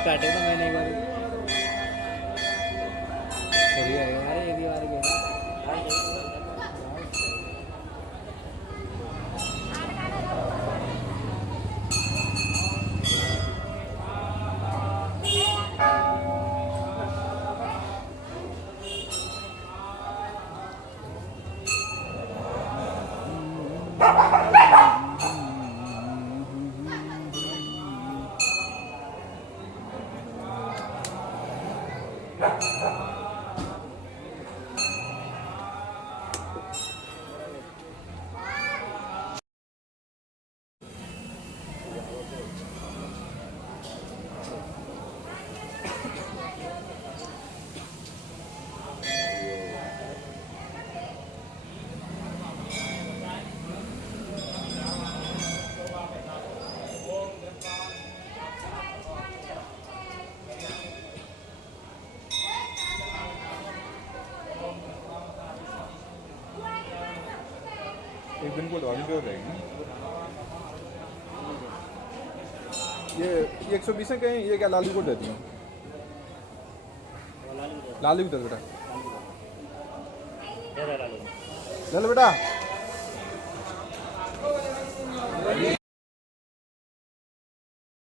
स्टार्ट है तो मैंने एक बार सही है यार, एक ही बार गया एक दिन को लॉन्च हो रहेगी। ये 120 कहें, ये क्या लालू को दे दिया? लालू को दे बेटा, ले लो बेटा।